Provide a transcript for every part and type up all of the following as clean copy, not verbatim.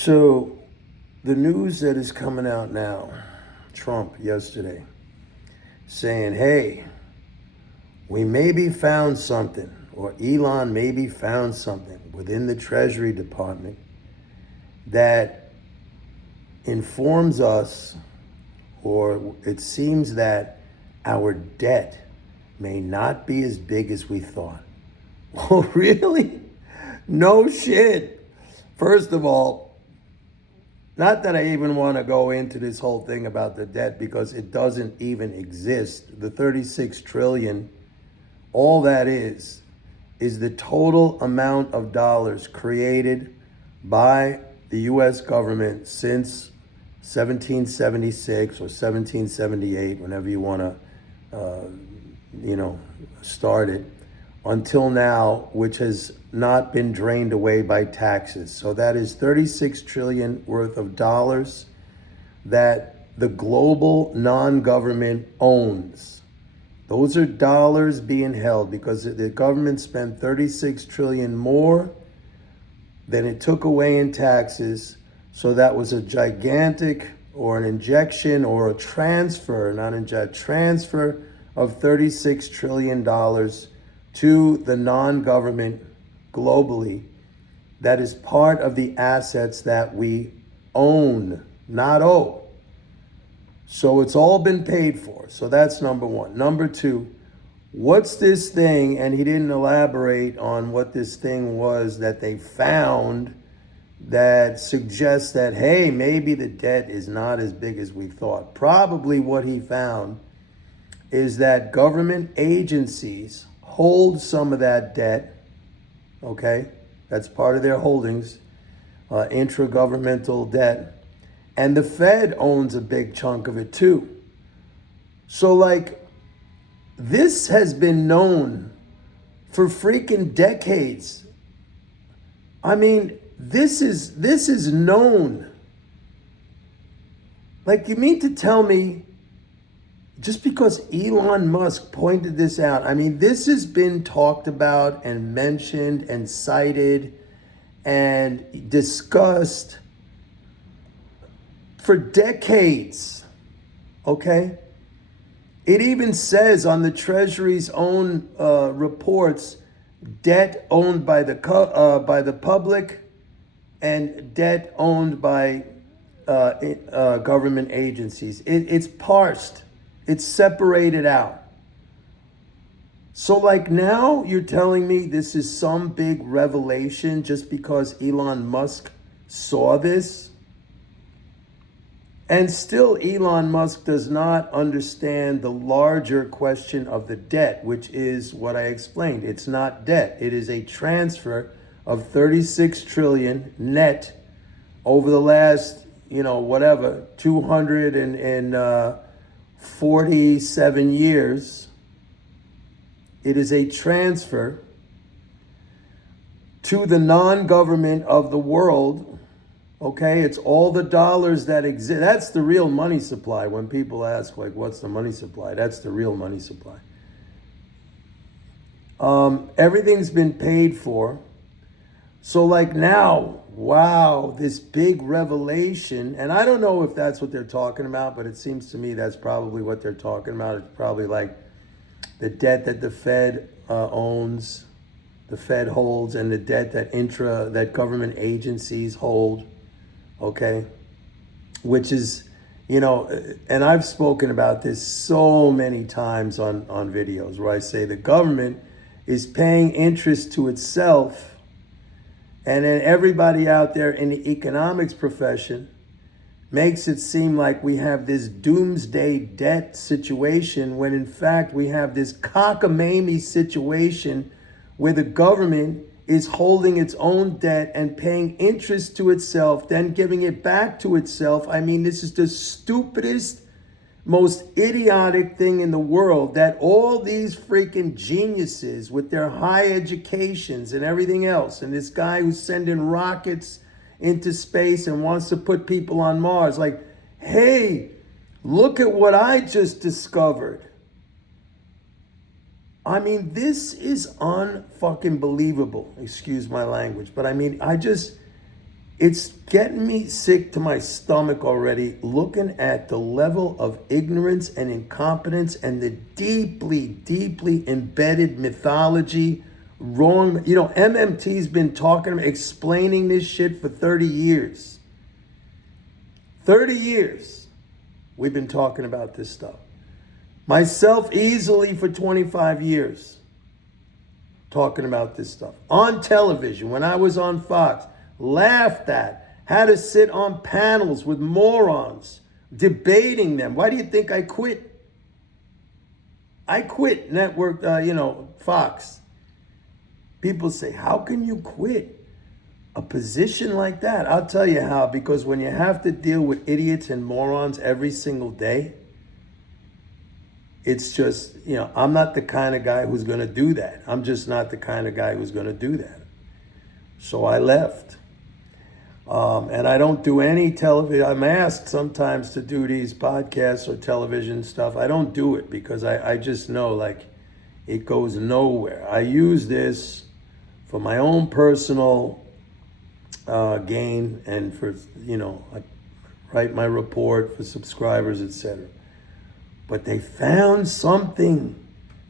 So, the news that is coming out now, Trump yesterday saying, hey, we maybe found something, or Elon maybe found something within the Treasury Department that informs us, or it seems that our debt may not be as big as we thought. Oh, really? No shit. First of all, not that I even want to go into this whole thing about the debt because it doesn't even exist. The 36 trillion, all that is the total amount of dollars created by the US government since 1776 or 1778, whenever you want to, start it, until now, which has not been drained away by taxes. So that is 36 trillion worth of dollars that the global non-government owns. Those are dollars being held because the government spent 36 trillion more than it took away in taxes. So that was a gigantic, or an injection, or a transfer, not inject, transfer of $36 trillion to the non-government globally. That is part of the assets that we own, not owe. So it's all been paid for. So that's number one. Number two, what's this thing? And he didn't elaborate on what this thing was that they found that suggests that, hey, maybe the debt is not as big as we thought. Probably what he found is that government agencies hold some of that debt, okay? That's part of their holdings, intragovernmental debt. And the Fed owns a big chunk of it too. So this has been known for freaking decades. I mean, this is known. You mean to tell me just because Elon Musk pointed this out, I mean, this has been talked about and mentioned and cited and discussed for decades, okay? It even says on the Treasury's own reports, debt owned by the public and debt owned by government agencies. It's parsed. It's separated out. So now you're telling me this is some big revelation just because Elon Musk saw this? And still Elon Musk does not understand the larger question of the debt, which is what I explained. It's not debt. It is a transfer of 36 trillion net over the last, 247 years. It is a transfer to the non-government of the world. Okay, it's all the dollars that exist. That's the real money supply. When people ask, what's the money supply? That's the real money supply. Everything's been paid for. So now, wow, this big revelation. And I don't know if that's what they're talking about, but it seems to me that's probably what they're talking about. It's probably the debt that the Fed owns, the Fed holds, and the debt that government agencies hold. Okay, which is, and I've spoken about this so many times on videos where I say the government is paying interest to itself, and then everybody out there in the economics profession makes it seem like we have this doomsday debt situation when in fact we have this cockamamie situation where the government is holding its own debt and paying interest to itself, then giving it back to itself. I mean, this is the stupidest, most idiotic thing in the world, that all these freaking geniuses with their high educations and everything else, and this guy who's sending rockets into space and wants to put people on Mars, hey, look at what I just discovered. I mean, this is unfucking believable. Excuse my language. But I mean, It's getting me sick to my stomach already looking at the level of ignorance and incompetence and the deeply, deeply embedded mythology, wrong. You know, MMT's been talking, explaining this shit for 30 years. 30 years we've been talking about this stuff. Myself easily for 25 years talking about this stuff. On television, when I was on Fox, laughed at, had to sit on panels with morons, debating them. Why do you think I quit? I quit network, Fox. People say, how can you quit a position like that? I'll tell you how, because when you have to deal with idiots and morons every single day, it's just, I'm not the kind of guy who's going to do that. I'm just not the kind of guy who's going to do that. So I left. And I don't do any television. I'm asked sometimes to do these podcasts or television stuff. I don't do it because I just know, like, it goes nowhere. I use this for my own personal gain and for, I write my report for subscribers, etc. But they found something.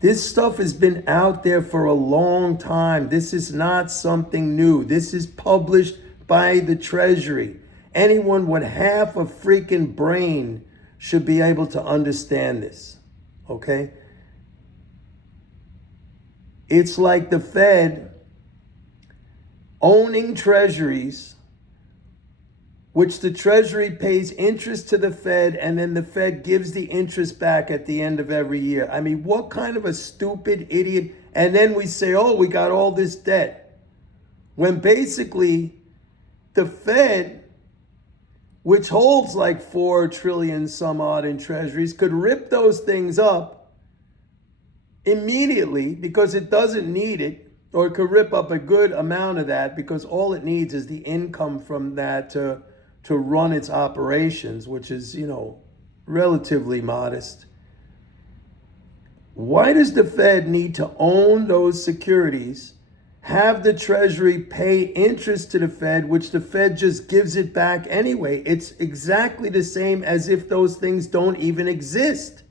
This stuff has been out there for a long time. This is not something new. This is published by the Treasury. Anyone with half a freaking brain should be able to understand this, okay? It's like the Fed owning treasuries, which the Treasury pays interest to the Fed, and then the Fed gives the interest back at the end of every year. I mean, what kind of a stupid idiot? And then we say, oh, we got all this debt. When basically the Fed, which holds like 4 trillion some odd in treasuries, could rip those things up immediately because it doesn't need it, or it could rip up a good amount of that because all it needs is the income from that to run its operations, which is, relatively modest. Why does the Fed need to own those securities, have the Treasury pay interest to the Fed, which the Fed just gives it back anyway? It's exactly the same as if those things don't even exist.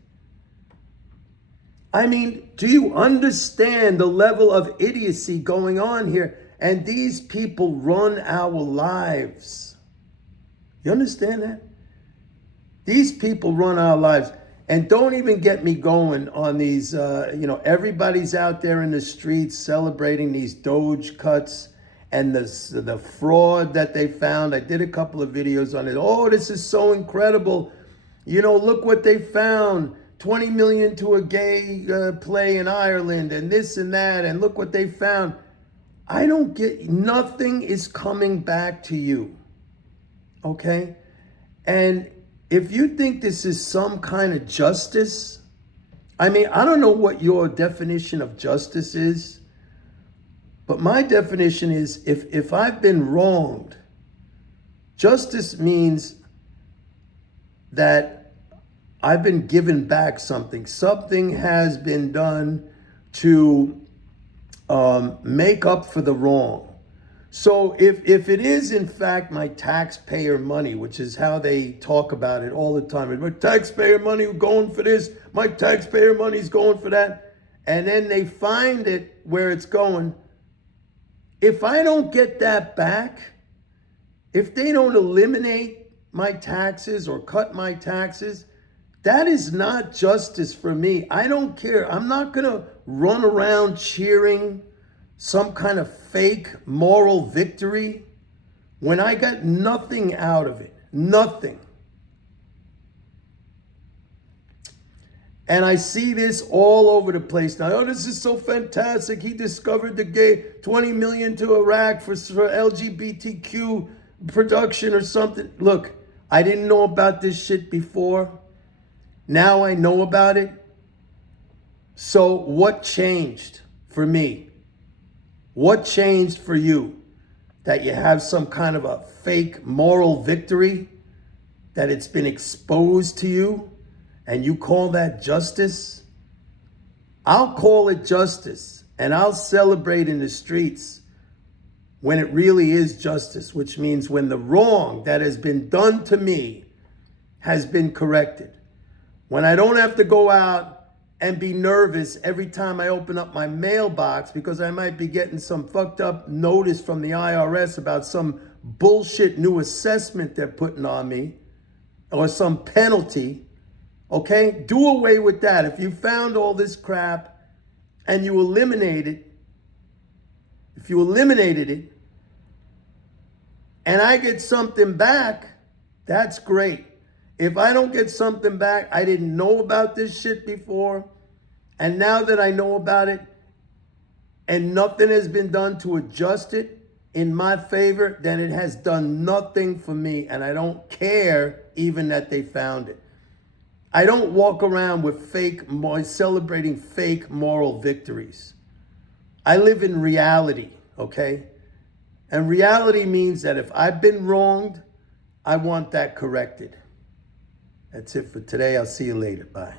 I mean, do you understand the level of idiocy going on here? And these people run our lives. You understand that? These people run our lives. And don't even get me going on these, everybody's out there in the streets celebrating these Doge cuts and the fraud that they found. I did a couple of videos on it. Oh, this is so incredible. Look what they found. 20 million to a gay play in Ireland and this and that. And look what they found. I don't get, nothing is coming back to you. Okay? And if you think this is some kind of justice, I mean, I don't know what your definition of justice is, but my definition is if I've been wronged, justice means that I've been given back something. Something has been done to make up for the wrong. So if it is in fact my taxpayer money, which is how they talk about it all the time, my taxpayer money going for this, my taxpayer money's going for that, and then they find it where it's going. If I don't get that back, if they don't eliminate my taxes or cut my taxes, that is not justice for me. I don't care. I'm not going to run around cheering some kind of fake moral victory when I got nothing out of it. Nothing. And I see this all over the place now. Oh, this is so fantastic. He discovered the gay 20 million to Iraq for LGBTQ production or something. Look, I didn't know about this shit before. Now I know about it. So what changed for me? What changed for you? That you have some kind of a fake moral victory? That it's been exposed to you? And you call that justice? I'll call it justice. And I'll celebrate in the streets when it really is justice, which means when the wrong that has been done to me has been corrected. When I don't have to go out and be nervous every time I open up my mailbox because I might be getting some fucked up notice from the IRS about some bullshit new assessment they're putting on me or some penalty. Okay? Do away with that. If you found all this crap and you eliminated it, and I get something back, that's great. If I don't get something back, I didn't know about this shit before, and now that I know about it, and nothing has been done to adjust it in my favor, then it has done nothing for me, and I don't care even that they found it. I don't walk around with celebrating fake moral victories. I live in reality, okay? And reality means that if I've been wronged, I want that corrected. That's it for today. I'll see you later. Bye.